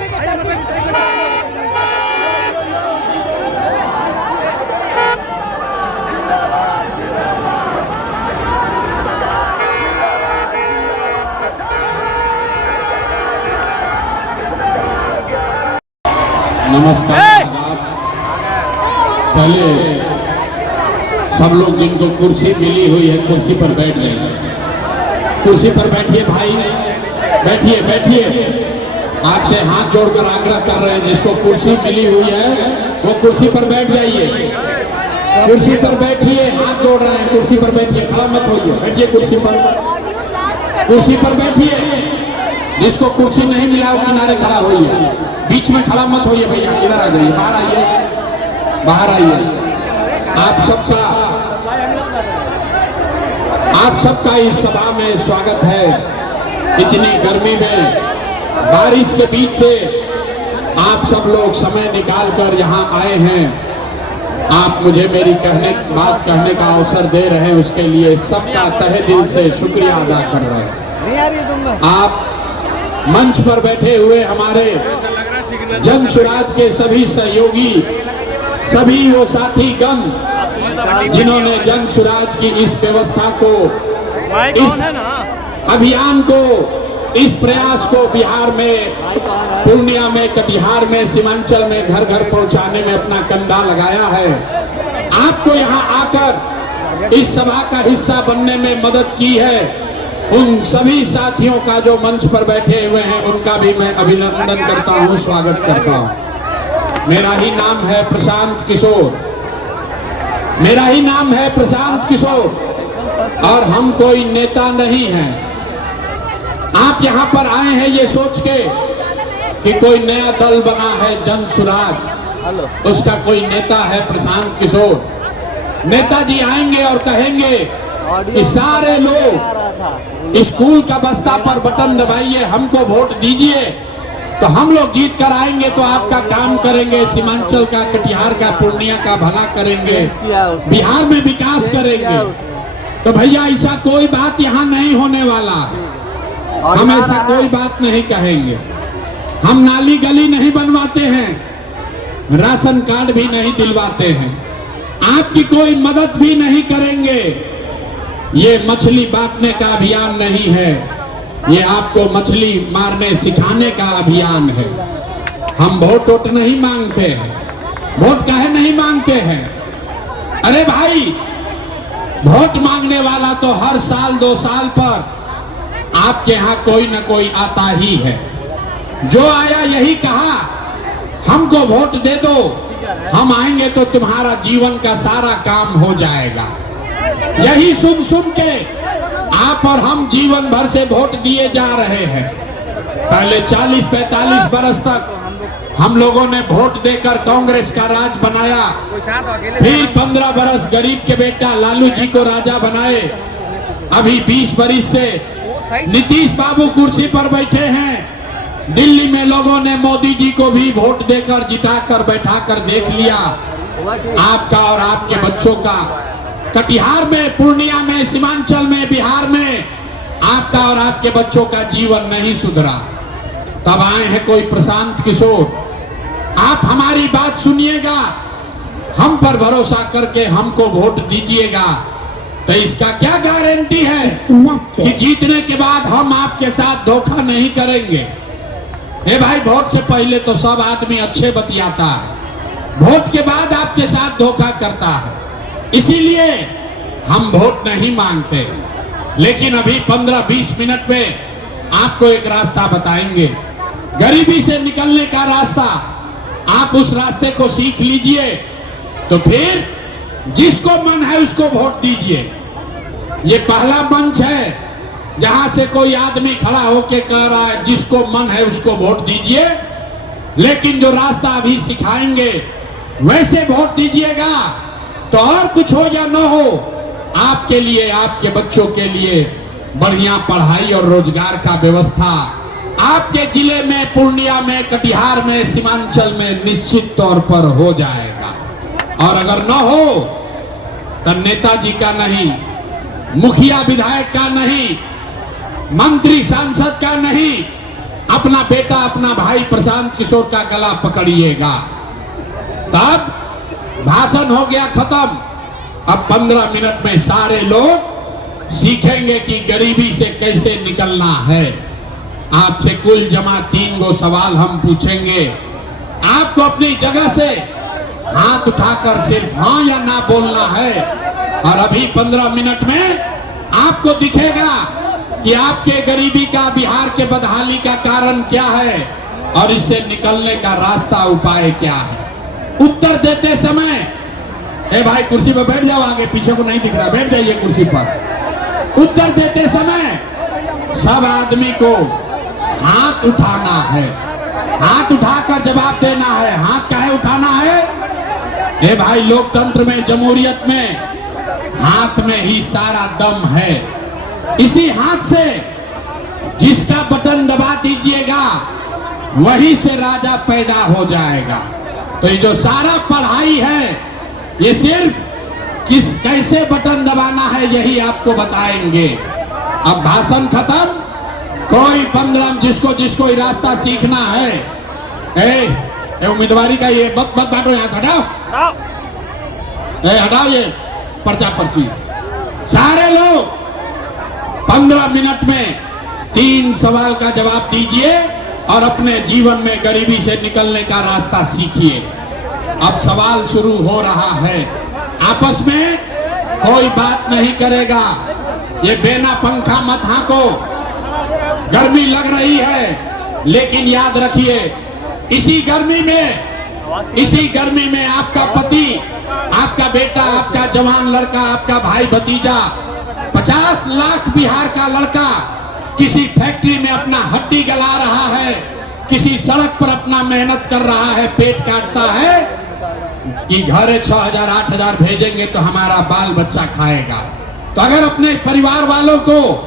नमस्कार। पहले सब लोग जिनको कुर्सी मिली हुई है कुर्सी पर बैठ जाइए। कुर्सी पर बैठिए भाई, बैठिए बैठिए। आपसे हाथ जोड़कर आग्रह कर रहे हैं, जिसको कुर्सी मिली हुई है वो कुर्सी पर बैठ जाइए। कुर्सी पर बैठिए, हाथ जोड़ रहे हैं, कुर्सी पर बैठिए, खड़ा मत होइए, बैठिए कुर्सी पर। कुर्सी पर बैठिए। जिसको कुर्सी नहीं मिला वो किनारे खड़ा होइए, बीच में खड़ा मत होइए भैया, इधर आ जाइए, बाहर आइए, बाहर आइए। आप सबका इस सभा में स्वागत है। इतनी गर्मी में बारिश के बीच से आप सब लोग समय निकालकर यहाँ आए हैं। आप मुझे मेरी बात कहने का अवसर दे रहे हैं, उसके लिए सबका तहे दिल से शुक्रिया अदा कर रहे हैं। आप मंच पर बैठे हुए हमारे जन सुराज के सभी सहयोगी, सभी वो साथीगण जिन्होंने जन सुराज की इस व्यवस्था को, इस अभियान को, इस प्रयास को बिहार में, पूर्णिया में, कटिहार में, सीमांचल में घर घर पहुंचाने में अपना कंधा लगाया है। आपको यहाँ आकर इस सभा का हिस्सा बनने में मदद की है। उन सभी साथियों का जो मंच पर बैठे हुए हैं उनका भी मैं अभिनंदन करता हूं, स्वागत करता हूं। मेरा ही नाम है प्रशांत किशोर, मेरा ही नाम है प्रशांत किशोर, और हम कोई नेता नहीं हैं। आप यहाँ पर आए हैं ये सोच के कि कोई नया दल बना है जन सुराज, उसका कोई नेता है प्रशांत किशोर। नेताजी आएंगे और कहेंगे कि सारे लोग स्कूल का बस्ता पर बटन दबाइए, हमको वोट दीजिए, तो हम लोग जीत कर आएंगे तो आपका काम करेंगे, सीमांचल का, कटिहार का, पूर्णिया का भला करेंगे, बिहार में विकास करेंगे। तो भैया ऐसा कोई बात यहाँ नहीं होने वाला है। हम ऐसा कोई बात नहीं कहेंगे। हम नाली गली नहीं बनवाते हैं, राशन कार्ड भी नहीं दिलवाते हैं, आपकी कोई मदद भी नहीं करेंगे। ये मछली बांटने का अभियान नहीं है, ये आपको मछली मारने सिखाने का अभियान है। हम वोट नहीं मांगते हैं। वोट काहे नहीं मांगते हैं? अरे भाई, वोट मांगने वाला तो हर साल 2 साल पर आपके यहाँ कोई न कोई आता ही है। जो आया यही कहा हमको वोट दे दो, हम आएंगे तो तुम्हारा जीवन का सारा काम हो जाएगा। यही सुन सुन के आप और हम जीवन भर से वोट दिए जा रहे हैं। पहले 40-45 बरस तक हम लोगों ने वोट देकर कांग्रेस का राज बनाया, फिर 15 बरस गरीब के बेटा लालू जी को राजा बनाए। अभी 20 बरस से नीतीश बाबू कुर्सी पर बैठे हैं। दिल्ली में लोगों ने मोदी जी को भी वोट देकर जिताकर बैठाकर देख लिया। आपका और आपके बच्चों का कटिहार में, पूर्णिया में, सीमांचल में, बिहार में आपका और आपके बच्चों का जीवन नहीं सुधरा। तब आए हैं कोई प्रशांत किशोर। आप हमारी बात सुनिएगा, हम पर भरोसा करके हमको वोट दीजिएगा। तो इसका क्या गारंटी है कि जीतने के बाद हम आपके साथ धोखा नहीं करेंगे? हे भाई, वोट से पहले तो सब आदमी अच्छे बतियाता है, वोट के बाद आपके साथ धोखा करता है। इसीलिए हम वोट नहीं मांगते। लेकिन अभी 15-20 मिनट में आपको एक रास्ता बताएंगे, गरीबी से निकलने का रास्ता। आप उस रास्ते को सीख लीजिए, तो फिर जिसको मन है उसको वोट दीजिए। ये पहला मंच है जहां से कोई आदमी खड़ा होके कह रहा है जिसको मन है उसको वोट दीजिए। लेकिन जो रास्ता अभी सिखाएंगे वैसे वोट दीजिएगा, तो और कुछ हो या न हो, आपके लिए, आपके बच्चों के लिए बढ़िया पढ़ाई और रोजगार का व्यवस्था आपके जिले में, पूर्णिया में, कटिहार में, सीमांचल में निश्चित तौर पर हो जाएगा। और अगर न हो तो नेताजी का नहीं, मुखिया विधायक का नहीं, मंत्री सांसद का नहीं, अपना बेटा अपना भाई प्रशांत किशोर का गला पकड़िएगा। तब भाषण हो गया खत्म। अब 15 मिनट में सारे लोग सीखेंगे कि गरीबी से कैसे निकलना है। आपसे कुल जमा 3 गो सवाल हम पूछेंगे। आपको अपनी जगह से हाथ उठाकर सिर्फ हाँ या ना बोलना है। और अभी 15 मिनट में आपको दिखेगा कि आपके गरीबी का, बिहार के बदहाली का कारण क्या है और इससे निकलने का रास्ता, उपाय क्या है। उत्तर देते समय, ए भाई कुर्सी पर बैठ जाओ, आगे पीछे को नहीं दिख रहा, बैठ जाइए कुर्सी पर। उत्तर देते समय सब आदमी को हाथ उठाना है, हाथ उठाकर जवाब देना है। हाथ काहे उठाना है? ए भाई, लोकतंत्र में, जमहूरियत में हाथ में ही सारा दम है। इसी हाथ से जिसका बटन दबा दीजिएगा वहीं से राजा पैदा हो जाएगा। तो ये जो सारा पढ़ाई है ये सिर्फ कैसे बटन दबाना है यही आपको बताएंगे। अब भाषण खत्म। कोई 15 जिसको ये रास्ता सीखना है, ए उम्मीदवारी का ये बक बांटो, यहाँ से हटाओ, हटाओ ये पर्चा पर्ची। सारे लोग 15 मिनट में 3 सवाल का जवाब दीजिए और अपने जीवन में गरीबी से निकलने का रास्ता सीखिए। अब सवाल शुरू हो रहा है। आपस में कोई बात नहीं करेगा। ये बिना पंखा मत हाँको, गर्मी लग रही है, लेकिन याद रखिए इसी गर्मी में आपका पति, आपका बेटा, आपका जवान लड़का, आपका भाई भतीजा, 50 लाख बिहार का लड़का किसी फैक्ट्री में अपना हड्डी गला रहा है, किसी सड़क पर अपना मेहनत कर रहा है, पेट काटता है कि घर 6,000 8,000 भेजेंगे तो हमारा बाल बच्चा खाएगा। तो अगर अपने परिवार वालों को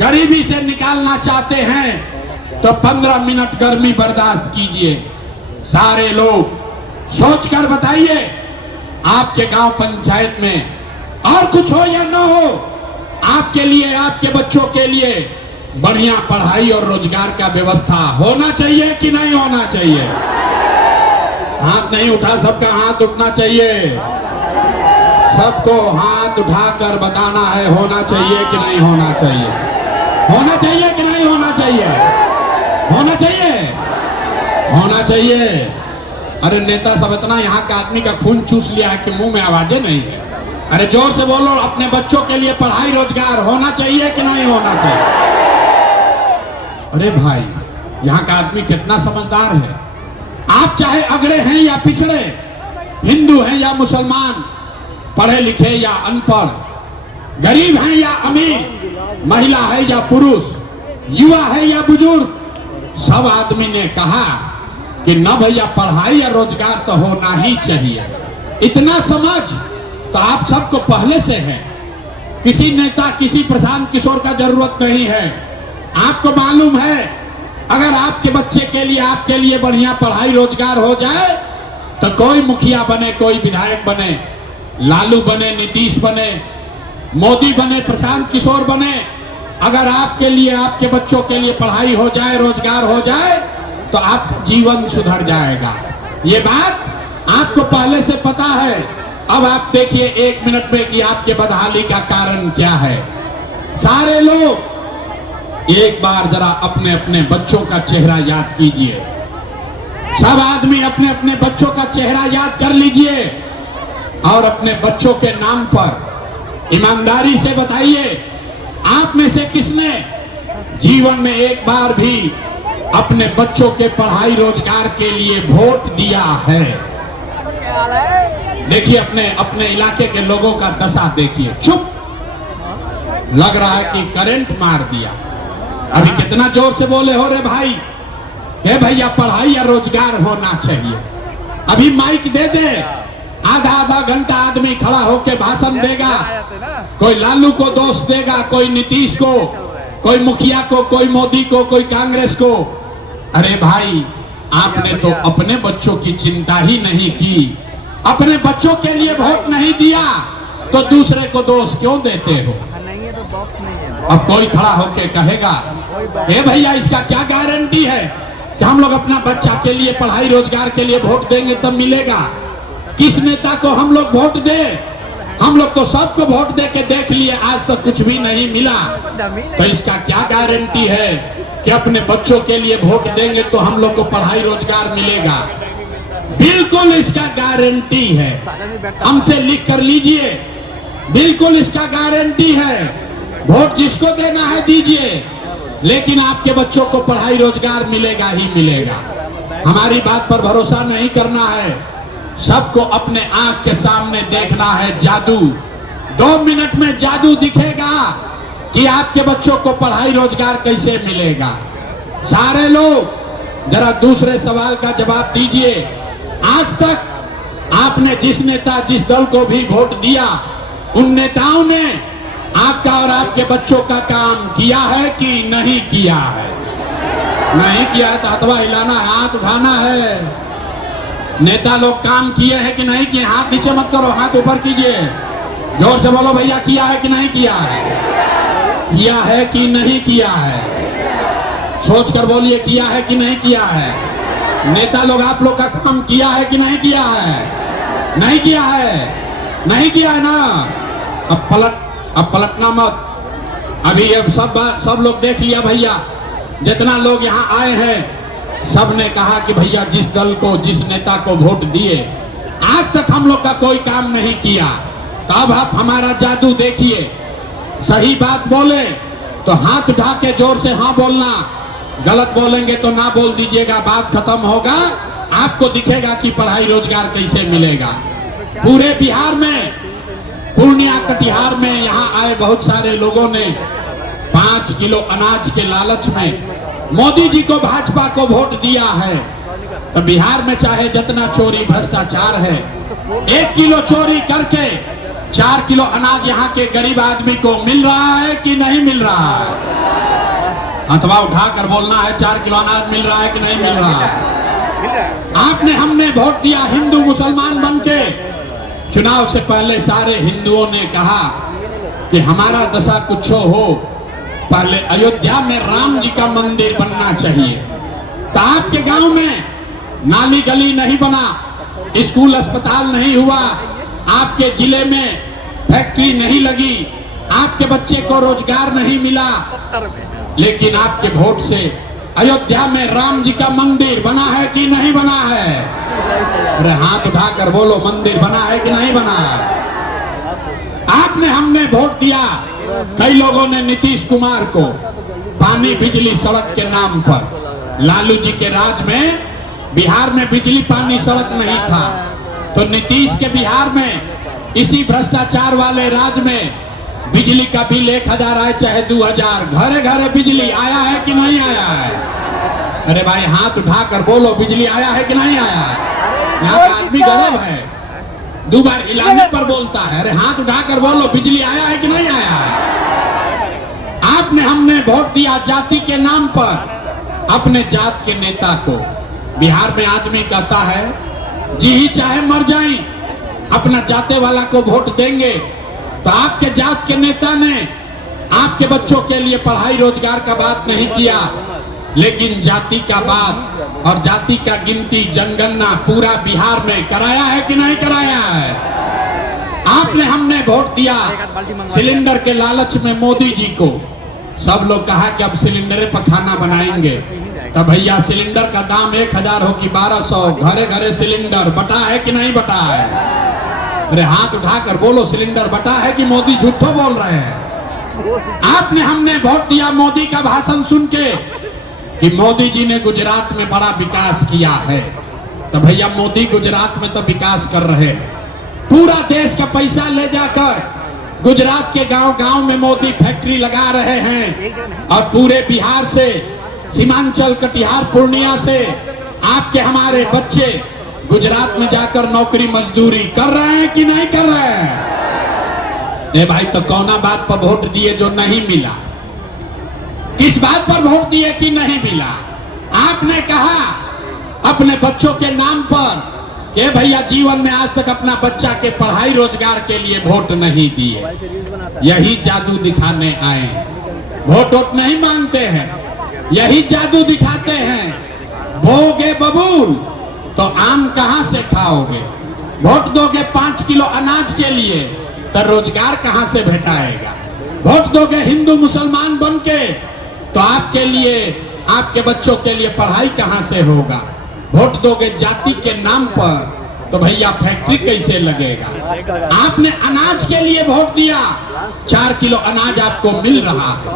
गरीबी से निकालना चाहते हैं तो 15 मिनट गर्मी बर्दाश्त कीजिए। सारे लोग सोचकर बताइए, आपके गांव पंचायत में और कुछ हो या न हो, आपके लिए, आपके बच्चों के लिए बढ़िया पढ़ाई और रोजगार का व्यवस्था होना चाहिए कि नहीं होना चाहिए? हाथ नहीं उठा, सबका हाथ उठना चाहिए। सबको हाथ उठाकर बताना है होना चाहिए कि नहीं होना चाहिए, होना चाहिए कि नहीं होना चाहिए, होना चाहिए, होना चाहिए। अरे नेता सब इतना यहाँ का आदमी का खून चूस लिया है कि मुंह में आवाजें नहीं है। अरे जोर से बोलो, अपने बच्चों के लिए पढ़ाई रोजगार होना चाहिए कि नहीं होना चाहिए? अरे भाई, यहाँ का आदमी कितना समझदार है। आप चाहे अगड़े हैं या पिछड़े, हिंदू हैं या मुसलमान, पढ़े लिखे या अनपढ़, गरीब हैं या अमीर, महिला है या पुरुष, युवा है या बुजुर्ग, सब आदमी ने कहा कि न भैया पढ़ाई या रोजगार तो होना ही चाहिए। इतना समझ तो आप सबको पहले से है। किसी नेता, किसी प्रशांत किशोर का जरूरत नहीं है। आपको मालूम है अगर आपके बच्चे के लिए, आपके लिए बढ़िया पढ़ाई रोजगार हो जाए तो कोई मुखिया बने, कोई विधायक बने, लालू बने, नीतीश बने, मोदी बने, प्रशांत किशोर बने, अगर आपके लिए, आपके बच्चों के लिए पढ़ाई हो जाए, रोजगार हो जाए तो आपका जीवन सुधर जाएगा। ये बात आपको पहले से पता है। अब आप देखिए 1 मिनट में कि आपके बदहाली का कारण क्या है। सारे लोग एक बार जरा अपने अपने बच्चों का चेहरा याद कीजिए। सब आदमी अपने अपने बच्चों का चेहरा याद कर लीजिए और अपने बच्चों के नाम पर ईमानदारी से बताइए, आप में से किसने जीवन में एक बार भी अपने बच्चों के पढ़ाई रोजगार के लिए वोट दिया है? देखिए अपने अपने इलाके के लोगों का दशा देखिए। चुप, लग रहा है कि करंट मार दिया। अभी कितना जोर से बोले हो रे भाई, हे भैया पढ़ाई या रोजगार होना चाहिए। अभी माइक दे दे, आधा आधा घंटा आदमी खड़ा होकर भाषण देगा। कोई लालू को दोष देगा, कोई नीतीश को, कोई मुखिया को, कोई मोदी को, कोई कांग्रेस को। अरे भाई, आपने तो अपने बच्चों की चिंता ही नहीं की, अपने बच्चों के लिए वोट नहीं दिया तो दूसरे को दोष क्यों देते हो? नहीं है तो बॉक्स नहीं है। अब कोई खड़ा होके कहेगा ए भैया इसका क्या गारंटी है कि हम लोग अपना बच्चा के लिए पढ़ाई रोजगार के लिए वोट देंगे तब मिलेगा। किस नेता को हम लोग वोट दे? हम लोग तो सबको वोट दे के देख लिए, आज तक कुछ भी नहीं मिला। तो इसका क्या गारंटी है कि अपने बच्चों के लिए वोट देंगे तो हम लोग को पढ़ाई रोजगार मिलेगा? बिल्कुल इसका गारंटी है, हमसे लिख कर लीजिए। बिल्कुल इसका गारंटी है, वोट जिसको देना है दीजिए, लेकिन आपके बच्चों को पढ़ाई रोजगार मिलेगा ही मिलेगा। हमारी बात पर भरोसा नहीं करना है, सबको अपने आंख के सामने देखना है जादू। 2 मिनट में जादू दिखेगा कि आपके बच्चों को पढ़ाई रोजगार कैसे मिलेगा। सारे लोग जरा दूसरे सवाल का जवाब दीजिए। आज तक आपने जिस नेता जिस दल को भी वोट दिया, उन नेताओं ने आपका और आपके बच्चों का काम किया है कि नहीं किया है? नहीं किया है तो हथवा हिलाना है, हाथ उठाना है। नेता लोग काम किए हैं कि नहीं किए? हाथ नीचे मत करो, हाथ ऊपर कीजिए। जोर से बोलो भैया, किया है कि नहीं किया है? किया है कि नहीं किया है? सोच कर बोलिए, किया है कि नहीं किया है? नेता लोग आप लोग का काम किया है कि नहीं किया है? नहीं किया है, नहीं किया है ना? अब पलटना मत। अभी ये सब लोग देख लिया भैया, जितना लोग यहाँ आए हैं सब ने कहा कि भैया जिस दल को जिस नेता को वोट दिए आज तक हम लोग का कोई काम नहीं किया। तो अब आप हमारा जादू देखिए। सही बात बोले तो हाथ उठा के जोर से हाँ बोलना, गलत बोलेंगे तो ना बोल दीजिएगा, बात खत्म होगा। आपको दिखेगा कि पढ़ाई रोजगार कैसे मिलेगा। पूरे बिहार में, पूर्णिया कटिहार में यहाँ आए बहुत सारे लोगों ने 5 किलो अनाज के लालच में मोदी जी को, भाजपा को वोट दिया है। तो बिहार में चाहे जितना चोरी भ्रष्टाचार है, 1 किलो चोरी करके 4 किलो अनाज यहाँ के गरीब आदमी को मिल रहा है कि नहीं मिल रहा है? अथवा उठा कर बोलना है, 4 किलो अनाज मिल रहा है कि नहीं मिल रहा है? आपने हमने वोट दिया हिंदू मुसलमान बनके। चुनाव से पहले सारे हिंदुओं ने कहा कि हमारा दशा कुछ हो, पहले अयोध्या में राम जी का मंदिर बनना चाहिए। तो आपके गांव में नाली गली नहीं बना, स्कूल अस्पताल नहीं हुआ, आपके जिले में फैक्ट्री नहीं लगी, आपके बच्चे को रोजगार नहीं मिला, लेकिन आपके वोट से अयोध्या में राम जी का मंदिर बना है कि नहीं बना है? अरे हाथ उठाकर बोलो, मंदिर बना है कि नहीं बना है? आपने हमने वोट दिया। कई लोगों ने नीतीश कुमार को पानी बिजली सड़क के नाम पर, लालू जी के राज में बिहार में बिजली पानी सड़क नहीं था, तो नीतीश के बिहार में इसी भ्रष्टाचार वाले राज में बिजली का बिल 1000 आए चाहे 2000, घरे घरे बिजली आया है कि नहीं आया है? अरे भाई हाथ उठाकर बोलो, बिजली आया है कि नहीं आया है? यहाँ का आदमी गरीब है, 2 बार हिलाने पर बोलता है। अरे हाथ उठाकर बोलो, बिजली आया है कि नहीं आया है? आपने हमने वोट दिया जाति के नाम पर, अपने जात के नेता को। बिहार में आदमी कहता है जी ही चाहे मर जाए अपना जाते वाला को वोट देंगे। तो आपके जात के नेता ने आपके बच्चों के लिए पढ़ाई रोजगार का बात नहीं किया, लेकिन जाति का बात और जाति का गिनती जनगणना पूरा बिहार में कराया है कि नहीं कराया है? आपने हमने वोट दिया सिलेंडर के लालच में मोदी जी को। सब लोग कहा कि अब सिलेंडर पर खाना बनाएंगे। तब भैया सिलेंडर का दाम 1000 हो कि 1200, घरे घरे सिलेंडर बटा है कि नहीं बटा है? अरे हाथ उठाकर बोलो, सिलेंडर बटा है कि मोदी झूठो बोल रहे हैं? आपने हमने वोट दिया मोदी का भाषण सुन के कि मोदी जी ने गुजरात में बड़ा विकास किया है। तो भैया मोदी गुजरात में तो विकास कर रहे हैं, पूरा देश का पैसा ले जाकर गुजरात के गांव-गांव में मोदी फैक्ट्री लगा रहे हैं। और पूरे बिहार से, सीमांचल कटिहार पूर्णिया से आपके हमारे बच्चे गुजरात में जाकर नौकरी मजदूरी कर रहे हैं कि नहीं कर रहे हैं? ए भाई, तो कौना बात पर वोट दिए जो नहीं मिला? किस बात पर वोट दिए कि नहीं मिला? आपने कहा अपने बच्चों के नाम पर कि भैया जीवन में आज तक अपना बच्चा के पढ़ाई रोजगार के लिए वोट नहीं दिए। यही जादू दिखाने आए हैं। वोट वोट नहीं मांगते हैं, यही जादू दिखाते हैं। भोगे बबूल तो आम कहां से खाओगे? वोट दोगे 5 किलो अनाज के लिए तो रोजगार कहां से भेटाएगा? वोट दोगे हिंदू मुसलमान बन के तो आपके लिए, आपके बच्चों के लिए पढ़ाई कहां से होगा? वोट दोगे जाति के नाम पर तो भैया फैक्ट्री कैसे लगेगा? आपने अनाज के लिए वोट दिया, 4 किलो अनाज आपको मिल रहा है।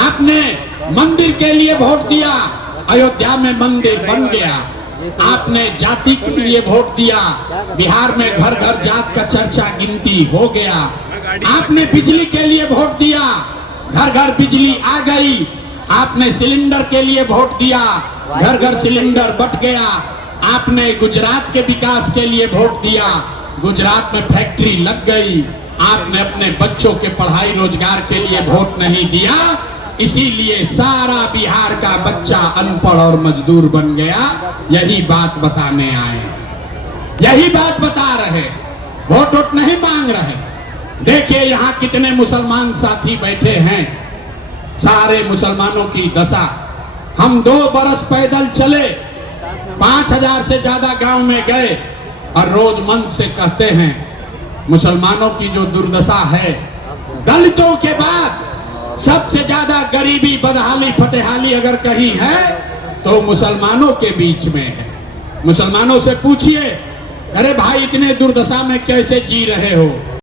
आपने मंदिर के लिए वोट दिया, अयोध्या में मंदिर बन गया। आपने जाति के लिए वोट दिया, बिहार में घर घर जात का चर्चा गिनती हो गया। आपने बिजली के लिए वोट दिया, घर घर बिजली आ गई। आपने सिलेंडर के लिए वोट दिया, घर घर सिलेंडर बट गया। आपने गुजरात के विकास के लिए वोट दिया, गुजरात में फैक्ट्री लग गई। आपने अपने बच्चों के पढ़ाई रोजगार के लिए वोट नहीं दिया, इसीलिए सारा बिहार का बच्चा अनपढ़ और मजदूर बन गया। यही बात बताने आए, यही बात बता रहे, वोट वोट नहीं मांग रहे। देखिए यहाँ कितने मुसलमान साथी बैठे हैं, सारे मुसलमानों की दशा। हम 2 बरस पैदल चले, 5000 से ज्यादा गांव में गए और रोज मन से कहते हैं मुसलमानों की जो दुर्दशा है, दलितों के बाद सबसे ज्यादा गरीबी, बदहाली, फटेहाली अगर कहीं है तो मुसलमानों के बीच में है। मुसलमानों से पूछिए, अरे भाई इतने दुर्दशा में कैसे जी रहे हो?